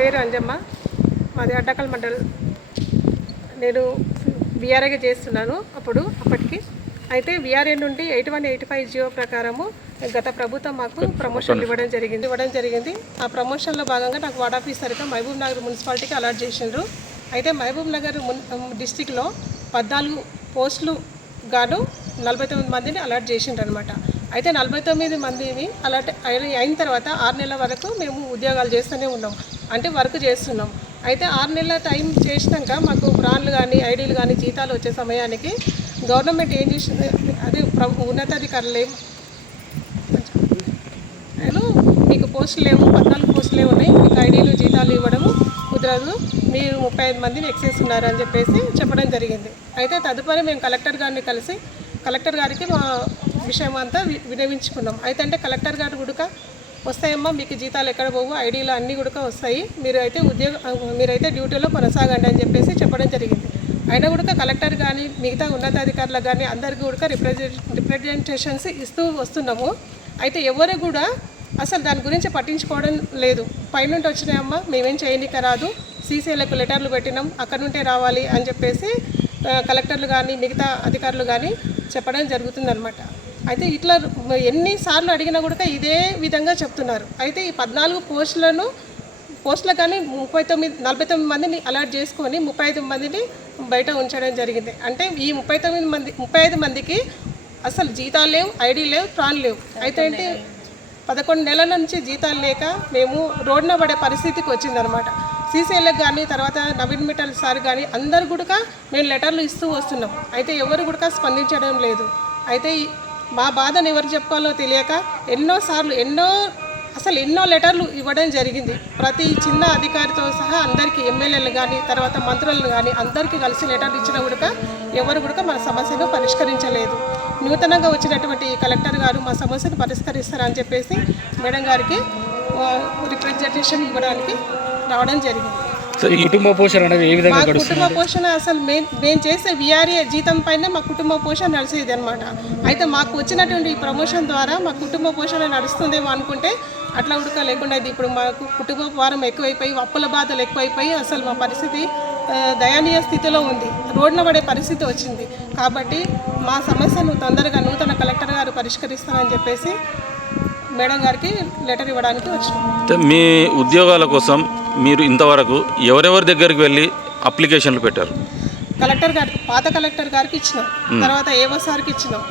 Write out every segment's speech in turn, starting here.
పేరు అంజమ్మ. మాది అడ్డకల్ మండల్. నేను విఆర్ఏగా చేస్తున్నాను అప్పుడు అప్పటికి. అయితే విఆర్ఏ నుండి eight one eight five G O ప్రకారము గత ప్రభుత్వం మాకు ప్రమోషన్ ఇవ్వడం జరిగింది. ఇవ్వడం జరిగింది. ఆ ప్రమోషన్లో భాగంగా నాకు వార్డ్ ఆఫీసర్గా మహబూబ్ నగర్ మున్సిపాలిటీకి అలాట్ చేసిండ్రు. అయితే మహబూబ్ నగర్ మున్ డిస్టిక్లో పద్నాలుగు పోస్టులు గాను నలభై తొమ్మిది మందిని అలాట్ చేసిండ్రు అనమాట అయితే నలభై తొమ్మిది మందిని అలా అయిన తర్వాత ఆరు నెలల వరకు మేము ఉద్యోగాలు చేస్తూనే ఉన్నాం. అంటే వర్క్ చేస్తున్నాం. అయితే ఆరు నెలల టైం చేసినాక మాకు ప్రాన్లు కానీ ఐడీలు కానీ జీతాలు వచ్చే సమయానికి గవర్నమెంట్ ఏం చేసింది? అది ప్రభు ఉన్నతాధికారులు ఏం నేను మీకు పోస్టులు లేవు పద్నాలుగు పోస్టులే ఉన్నాయి. మీకు ఐడీలు జీతాలు ఇవ్వడము కుదరదు. మీరు ముప్పై ఐదు మందిని ఎక్సెస్ ఉన్నారు అని చెప్పేసి చెప్పడం జరిగింది. అయితే తదుపరి మేము కలెక్టర్ గారిని కలిసి కలెక్టర్ గారికి మా విషయం అంతా వి- వినవించుకున్నాం అయితే అంటే కలెక్టర్ గారు గుడక వస్తాయమ్మా మీకు జీతాలు ఎక్కడ పోవు ఐడీలు అన్నీ కూడా వస్తాయి మీరు అయితే ఉద్యోగ మీరైతే డ్యూటీలో కొనసాగండి అని చెప్పేసి చెప్పడం జరిగింది. అయినా కూడా కలెక్టర్ కానీ మిగతా ఉన్నతాధికారులకు కానీ అందరికీ కూడా రిప్రజెంట్ రిప్రజెంటేషన్స్ ఇస్తూ వస్తున్నాము. అయితే ఎవరు కూడా అసలు దాని గురించి పట్టించుకోవడం లేదు. పైనుండి వచ్చినాయమ్మా మేమేం చేయనీక రాదు సీసీలకు లెటర్లు పెట్టినాం అక్కడ నుండే రావాలి అని చెప్పేసి కలెక్టర్లు కానీ మిగతా అధికారులు కానీ చెప్పడం జరుగుతుందన్నమాట. అయితే ఇట్లా ఎన్నిసార్లు అడిగినా కూడా ఇదే విధంగా చెప్తున్నారు. అయితే ఈ పద్నాలుగు పోస్టులను పోస్టులకు కానీ ముప్పై తొమ్మిది నలభై తొమ్మిది మందిని అలాట్ చేసుకొని ముప్పై ఐదు మందిని బయట ఉంచడం జరిగింది. అంటే ఈ ముప్పై తొమ్మిది మంది ముప్పై ఐదు మందికి అసలు జీతాలు లేవు ఐడి లేవు ప్రాణ్ లేవు. అయితే ఏంటి? పదకొండు నెలల నుంచి జీతాలు లేక మేము రోడ్డున పడే పరిస్థితికి వచ్చిందనమాట సీసీఎల్కి కానీ తర్వాత నవీన్ మిఠల్ సార్ కానీ అందరు కూడా మేము లెటర్లు ఇస్తూ వస్తున్నాం. అయితే ఎవరు కూడా స్పందించడం లేదు. అయితే మా బాధను ఎవరు చెప్పుకోవాలో తెలియక ఎన్నోసార్లు ఎన్నో అసలు ఎన్నో లెటర్లు ఇవ్వడం జరిగింది. ప్రతి చిన్న అధికారితో సహా అందరికీ ఎమ్మెల్యేలు కానీ తర్వాత మంత్రులను కానీ అందరికీ కలిసి లెటర్లు ఇచ్చిన కూడా ఎవరు కూడా మన సమస్యను పరిష్కరించలేదు. నూతనంగా వచ్చినటువంటి కలెక్టర్ గారు మా సమస్యను పరిష్కరిస్తారని చెప్పేసి మేడం గారికి రిప్రజెంటేషన్ ఇవ్వడానికి రావడం జరిగింది. సో ఈ కుటుంబ పోషణ అనేది ఏ విధంగా మా కుటుంబ పోషణ అసలు మేము మేము చేసే విఆర్ఏ జీతం పైన మా కుటుంబ పోషణ నడిచేది అనమాట అయితే మాకు వచ్చినటువంటి ఈ ప్రమోషన్ ద్వారా మా కుటుంబ పోషణ నడుస్తుందేమో అనుకుంటే అట్లా ఉడక లేకుండా ఇది ఇప్పుడు మాకు కుటుంబ భారం ఎక్కువైపోయి అప్పుల బాధలు ఎక్కువైపోయి అసలు మా పరిస్థితి దయనీయ స్థితిలో ఉంది. రోడ్న పడే పరిస్థితి వచ్చింది. కాబట్టి మా సమస్యను తొందరగా నూతన కలెక్టర్ గారు పరిష్కరిస్తారని చెప్పేసి మేడం గారికి లెటర్ ఇవ్వడానికి వచ్చినాం. అయితే మీ ఉద్యోగాల కోసం మీరు ఇంతవరకు ఎవరెవరి దగ్గరికి వెళ్ళి అప్లికేషన్లు పెట్టారు? కలెక్టర్ గారికి పాత కలెక్టర్ గారికి ఇచ్చినాం. తర్వాత ఏవో సార్కి ఇచ్చినాం?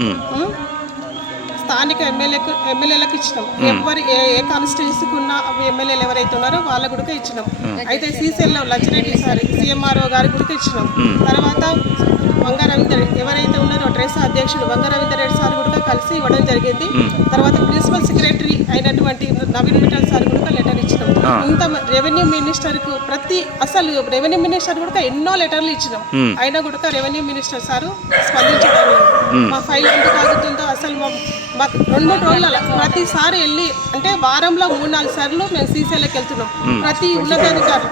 స్థానిక ఎమ్మెల్యేకు ఎమ్మెల్యేలకు ఇచ్చినాం. ఎవరు ఏ ఏ కాన్స్టిట్యున్సీకి ఉన్న ఎమ్మెల్యేలు ఎవరైతే ఉన్నారో వాళ్ళ కూడా ఇచ్చినాం. అయితే సీసీఎల్లో లచ్చిరెడ్డి సార్ సీఎంఆర్ఓ గారి కూడా ఇచ్చినాం. తర్వాత వంగ రవీందర్ రెడ్డి ఎవరైతే ఉన్నారో ట్రెస్ అధ్యక్షుడు వంగ రవీందర్ రెడ్డి సార్ కూడా కలిసి ఇవ్వడం జరిగింది. తర్వాత ప్రిన్సిపల్ సెక్రటరీ అయినటువంటి నవీన్ మిఠల్ సార్ కూడా లెటర్ ఇచ్చినాం. ఇంత రెవెన్యూ మినిస్టర్కు ప్రతి అసలు రెవెన్యూ మినిస్టర్ కూడా ఎన్నో లెటర్లు ఇచ్చినాం. అయినా కూడా రెవెన్యూ మినిస్టర్ సారు స్పందించడం మా ఫైల్ ఎందుకు ఆగుతుందో అసలు మా మాకు రెండు మూడు రోజులు ప్రతిసారి వెళ్ళి అంటే వారంలో మూడు నాలుగు సార్లు మేము సీసీఎల్కి వెళ్తున్నాం. ప్రతి ఉన్నతాధికారులు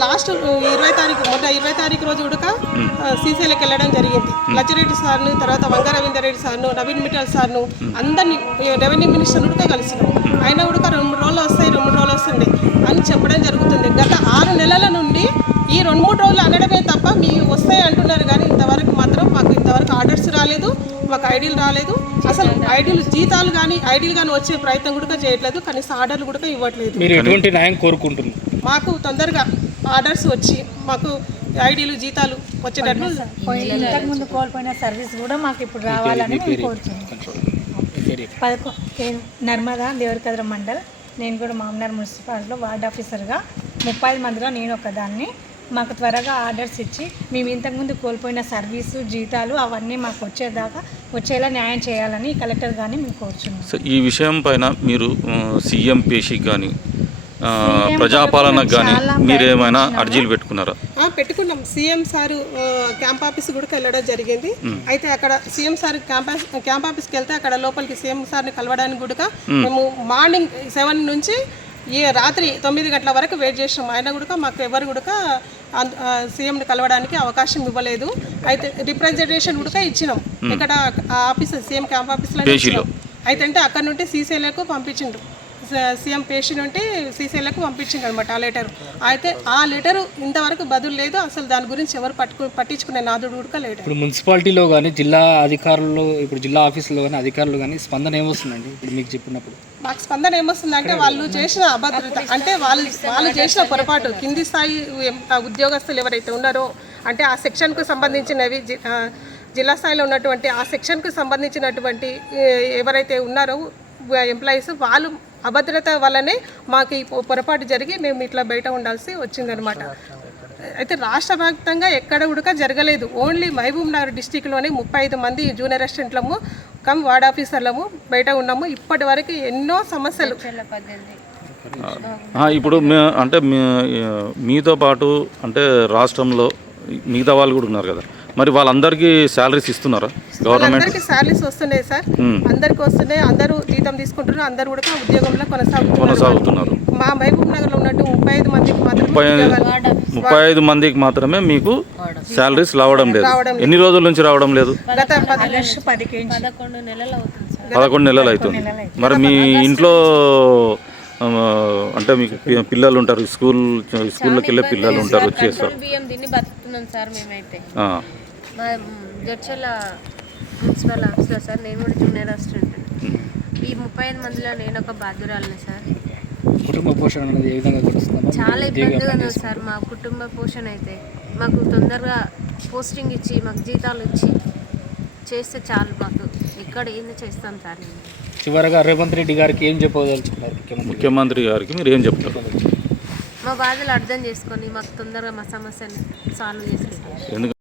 లాస్ట్ ఇరవై తారీఖు మొన్న ఇరవై తారీఖు రోజు ఉడక సీసీఎల్కి వెళ్ళడం జరిగింది. లచ్చిరెడ్డి సార్ను తర్వాత వంగ రవీందర్ రెడ్డి సార్ను నవీన్ మిఠల్ సార్ను అందరినీ రెవెన్యూ మినిస్టర్ ఉడక కలిసినాం. అయినా ఉడక రెండు మూడు రోజులు వస్తాయి రెండు మూడు రోజులు వస్తుంది అని చెప్పడం జరుగుతుంది. గత ఆరు నెలల నుండి ఈ రెండు మూడు రోజులు అనడమే తప్ప మీ వస్తాయి అంటున్నారు కానీ ఇంతవరకు మాత్రం మాకు ఇంతవరకు ఆర్డర్స్ రాలేదు మాకు ఐడీలు రాలేదు. అసలు ఐడీలు జీతాలు కానీ ఐడీలు కానీ వచ్చే ప్రయత్నం కూడా చేయట్లేదు కనీసం ఆర్డర్లు కూడా ఇవ్వట్లేదు. మీరు ఎటువంటి న్యాయం కోరుకుంటున్నారు? మాకు తొందరగా ఆర్డర్స్ వచ్చి మాకు ఐడీలు జీతాలు వచ్చేటట్లు పోయిన ఇంతకుముందు కోల్పోయిన సర్వీస్ కూడా మాకు ఇప్పుడు రావాలని మేము కోరుతున్నాం. పదకొ నర్మదా దేవరకద్ర మండల్. నేను కూడా మామనార్ మున్సిపాలిటీలో వార్డ్ ఆఫీసర్గా. ముప్పై మందిలో నేను ఒకదాన్ని. మాకు త్వరగా ఆర్డర్స్ ఇచ్చి మేము ఇంతకుముందు కోల్పోయిన సర్వీసు జీతాలు అవన్నీ మాకు వచ్చేదాకా వచ్చేలా న్యాయం చేయాలని కలెక్టర్ గారిని మేము కోరుచున్నాం. సో ఈ విషయం పైన మీరు సీఎం పేషికి కానీ ప్రజాపాలనకు కానీ మీరేమైనా అర్జీలు పెట్టుకున్నారా? పెట్టుకున్నాం. సీఎం సారు క్యాంప్ ఆఫీస్ కూడా వెళ్ళడం జరిగింది. అయితే అక్కడ CM sir camp office camp ఆఫీస్కి వెళ్తే అక్కడ లోపలికి సీఎం సార్ని కలవడానికి కూడా మేము మార్నింగ్ సెవెన్ నుంచి ఈ రాత్రి తొమ్మిది గంటల వరకు వెయిట్ చేసాం ఆయన కూడా మాకు ఎవరు కూడా సీఎంని కలవడానికి అవకాశం ఇవ్వలేదు. అయితే రిప్రజెంటేషన్ కూడా ఇచ్చినాం. ఇక్కడ ఆ ఆఫీస్ సీఎం క్యాంప్ ఆఫీస్లో ఇచ్చినాం. అయితే అంటే అక్కడ నుండి సీసీఎల్ఏకు పంపించిండ్రు. సీఎం పేషి నుండి సీసీఎల్కి పంపించింది అనమాట ఆ లెటర్. అయితే ఆ లెటర్ ఇంతవరకు బదులు లేదు. అసలు దాని గురించి ఎవరు పట్టుకు పట్టించుకునే నాదుడు కూడా లేడు. ఇప్పుడు మున్సిపాలిటీలో కానీ జిల్లా అధికారులు ఇప్పుడు జిల్లా ఆఫీసులో కానీ అధికారులు కానీ స్పందన ఏమొస్తుందండి ఇప్పుడు మీకు చెప్పినప్పుడు? మాకు స్పందన ఏమొస్తుందంటే వాళ్ళు చేసిన అభద్రత. అంటే వాళ్ళు వాళ్ళు చేసిన పొరపాటు కింది స్థాయి ఉద్యోగస్తులు ఎవరైతే ఉన్నారో అంటే ఆ సెక్షన్కు సంబంధించినవి జిల్లా స్థాయిలో ఉన్నటువంటి ఆ సెక్షన్కు సంబంధించినటువంటి ఎవరైతే ఉన్నారో ఎంప్లాయీస్ వాళ్ళు అభద్రత వల్లనే మాకు ఈ పొరపాటు జరిగి మేము ఇట్లా బయట ఉండాల్సి వచ్చిందనమాట అయితే రాష్ట్ర వ్యాప్తంగా ఎక్కడ ఉడక జరగలేదు. ఓన్లీ మహబూబ్ నగర్ డిస్టిక్లోనే ముప్పై ఐదు మంది జూనియర్ అసిస్టెంట్లము కమ్ వార్డ్ ఆఫీసర్లము బయట ఉన్నాము. ఇప్పటి వరకు ఎన్నో సమస్యలు. ఇప్పుడు అంటే మీతో పాటు అంటే రాష్ట్రంలో మిగతా వాళ్ళు కూడా ఉన్నారు కదా. మరి వాళ్ళందరికీ శాలరీస్ ఇస్తున్నారా? గవర్నమెంట్? అందరికీ శాలరీస్ వస్తున్నాయి సార్. అందరికి వస్తున్నాయి. అందరూ జీతం తీసుకుంటున్నారు. అందరూ కూడా ఉద్యోగంలో కొనసాగుతున్నారు. కొనసాగుతున్నారు. మా మహబూబ్ నగర్లో ఉన్నట్టు ముప్పై ఐదు మందికి మాత్రం ముప్పై ఐదు మందికి మాత్రమే మీకు శాలరీస్ రావడం లేదు. ఎన్ని రోజుల నుంచి రావడం లేదు? గత పది ఆగస్టు పదిహేను పదకొండు నెలలు అవుతుంది మరి మీ ఇంట్లో అంటే మీకు పిల్లలు ఉంటారు. స్కూల్ స్కూల్లోకి వెళ్ళే పిల్లలు ఉంటారు వచ్చేస్తారు. బతుకుతున్నాం సార్ మేమైతే. ఆ, మా జడ్చల్ల మున్సిపల్ ఆఫీస్లో సార్ నేను కూడా జూనియర్ అసిస్టెంట్. ఈ ముప్పై ఐదు మందిలో నేను ఒక బాధ్యురాలని సార్. కుటుంబ పోషణ అనేది ఏ విధంగా గడుస్తుందమ్మా చాలా ఇబ్బందిగా ఉంది సార్ మా కుటుంబ పోషణ అయితే. మాకు తొందరగా పోస్టింగ్ ఇచ్చి మాకు జీతాలు ఇచ్చి చేస్తే చాలు మాకు. ఇక్కడ ఏంది చేస్తాం సార్ నేను. చివరగా రేవంత్ రెడ్డి గారికి ఏం చెప్పదలుచుకున్నారు ముఖ్యమంత్రి? ముఖ్యమంత్రి గారికి మీరు ఏం చెప్తారు? మా బాధలు అర్థం చేసుకొని మాకు తొందరగా మా సమస్యను సాల్వ్ చేసుకుంటాం